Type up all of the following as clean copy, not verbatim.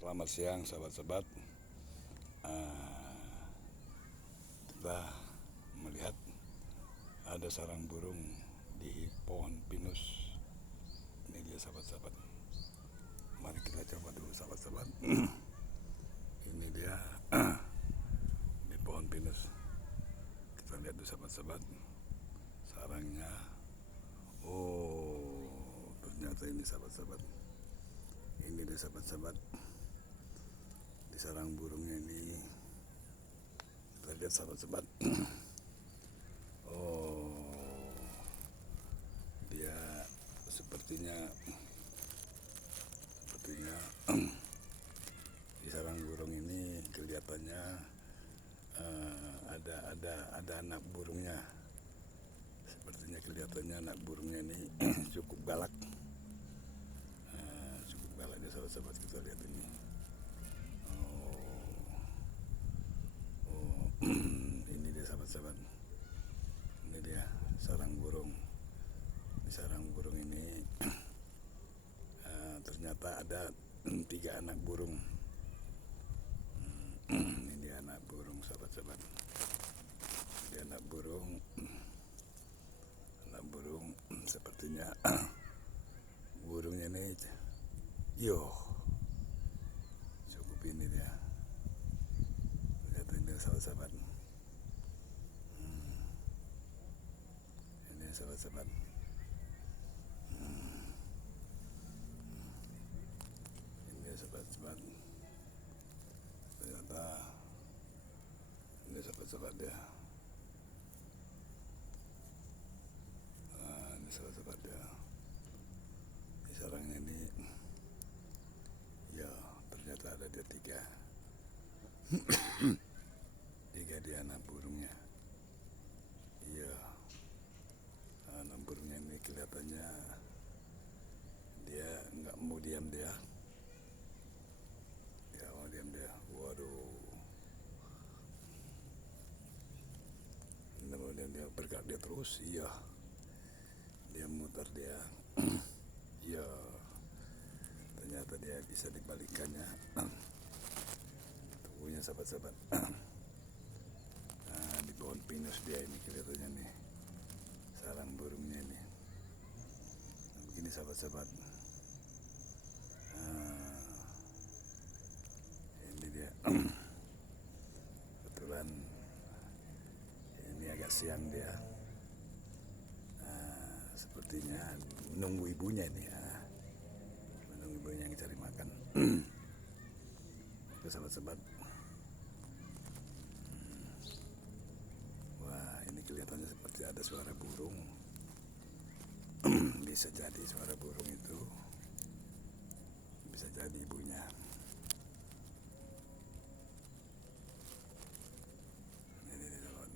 Selamat siang sahabat-sahabat. Kita melihat ada sarang burung di pohon pinus. Ini dia sahabat-sahabat. Mari kita coba dulu sahabat-sahabat. Ini dia di pohon pinus. Kita lihat dulu sahabat-sahabat. Sarangnya. Oh, ternyata ini sahabat-sahabat. Ini dia sahabat-sahabat. Di sarang burungnya ini kita lihat sahabat-sahabat. Oh, dia sepertinya di sarang burung ini kelihatannya ada anak burungnya. Sepertinya kelihatannya anak burungnya ini cukup galak. Cukup galak dia sahabat-sahabat, kita lihat ini. Ini dia sahabat-sahabat. Ini dia sarang burung. Di sarang burung ini ternyata ada 3 anak burung. Ini dia anak burung sahabat-sahabat. Dia anak burung. Sepertinya burungnya ini cukup ini dia. Lihat ini sahabat-sahabat. Ini sahabat-sahabat. Ini sahabat-sahabat. Ternyata ini sahabat-sahabat dia. Ini sahabat-sahabat dia. Di sarangnya ini ternyata ada dia 3 dia anak burungnya. Anak burungnya ini kelihatannya dia nggak mau diam dia. Waduh. Kemudian dia bergerak dia terus. Dia muter dia. Ternyata dia bisa dibalikkannya. Tubuhnya sahabat-sahabat. Di pohon pinus dia ini kelihatannya nih. Sarang burungnya ini. Begini sahabat-sahabat. Ini dia. Kebetulan ini agak siang dia. Sepertinya menunggu ibunya ini ya. Menunggu ibunya yang cari makan. Oke sahabat-sahabat. Wah, ini kelihatannya seperti ada suara burung. Bisa jadi suara burung itu. Bisa jadi ibunya. Ini sahabat.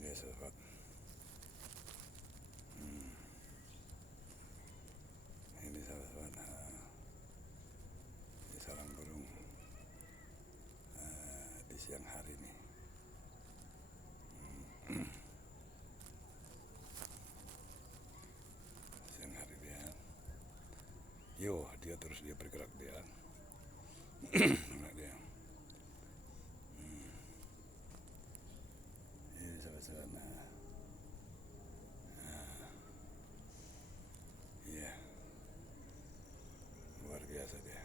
Ini sahabat. Ini sahabat-sahabat. Ini sarang burung di siang hari ini. Siang hari dia. Dia terus dia bergerak dia. Dia. Ini sahabat-sahabat. Luar biasa dia.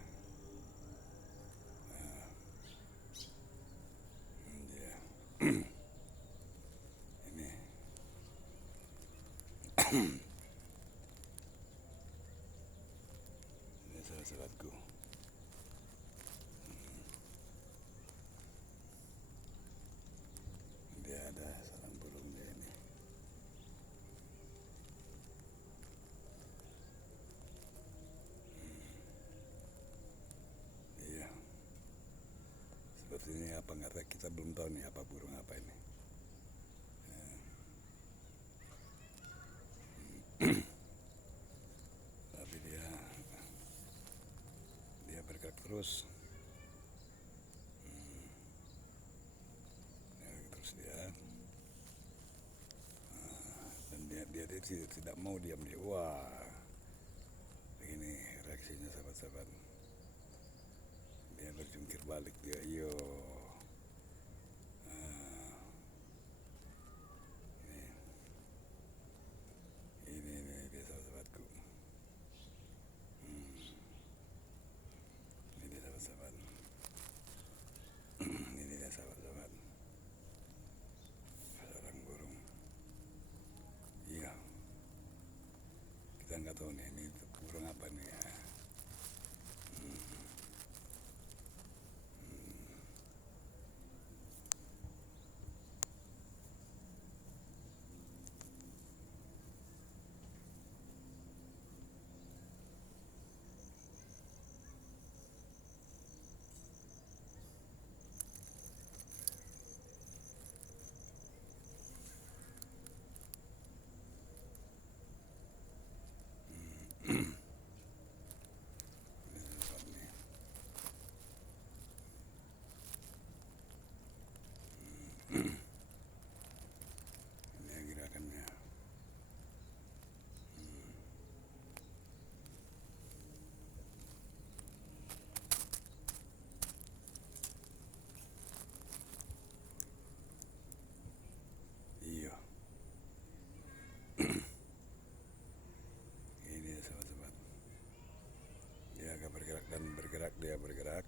Ini. Ini sahabat-sahabatku. Dia ada sarang burung dia ini. Seperti ini apa nggak tahu, kita belum tahu nih apa burung apa ini. Tapi dia bergerak terus. dia tidak mau diam dia. Wah, begini reaksinya sahabat-sahabat. Dia berjungkir balik dia, yo. Ini dia sahabat-sahabatku. Ini dia sahabat-sahabat. Ini dia sahabat-sahabat. Sarang burung. Iya. Kita nggak tahu nih, ini burung apa nih ya. Ini gerakannya. Iya. Ini sahabat-sahabat. Dia agak bergerak dan bergerak, dia bergerak.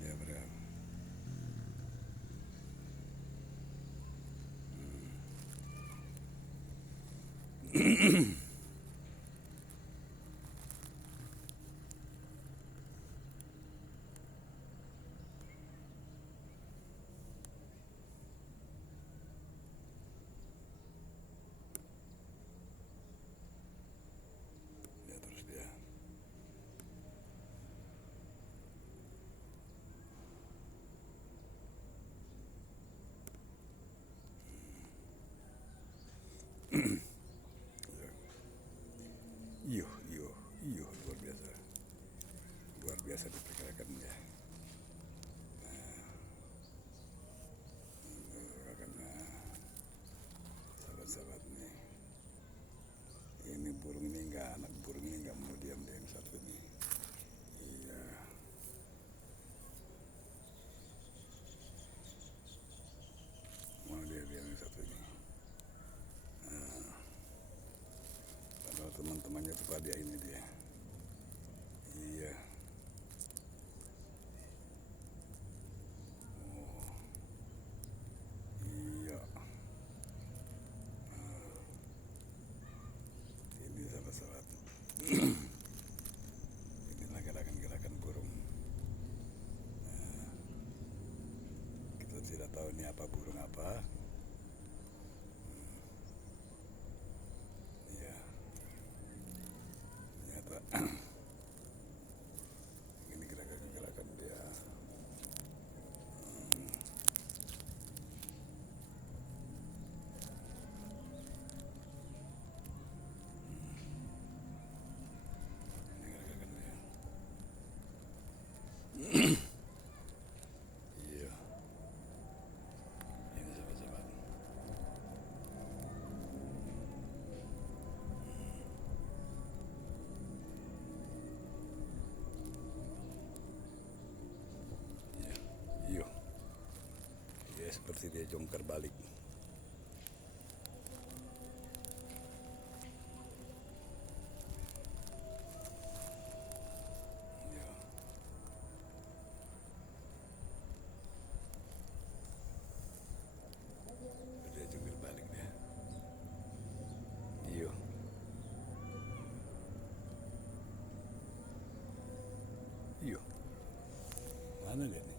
Dia bergerak. Dia terus dia. Iyo, luar biasa. Luar biasa diperkirakannya. Pergerakannya, sahabat-sahabat nih. Ini burung ini anak burung ini nggak mau diam dia yang satu ini. Iya. Mau dia diam yang satu ini. Padahal teman-temannya tuh pada ini dia. Iya. Oh. Iya. Ini sahabat-sahabat. Inilah gerakan-gerakan burung. Kita tidak tahu ini apa burung apa. Iya. Ternyata ini gerakan-gerakan dia. Ini gerakan dia. Iya. Ini sahabat-sahabat. Iya. Ya seperti dia jongkar balik. Iya. Dia jongkar balik dia. Iya. Iya. Mana dia nih?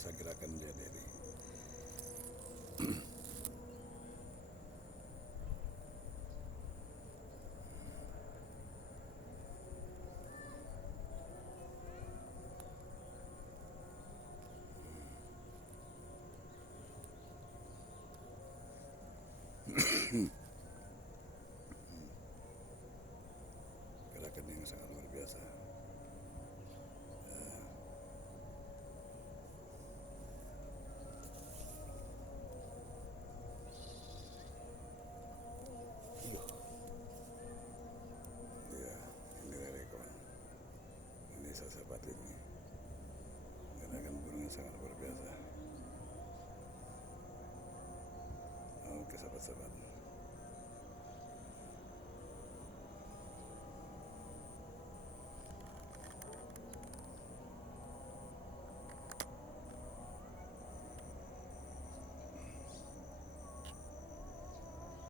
rasa gerakan dia ini. Gerakan yang sangat luar biasa. Ya, ini dari kawan. Ini sahabat ini. Gerakan burung yang sangat luar biasa. Oke sahabat-sahabat.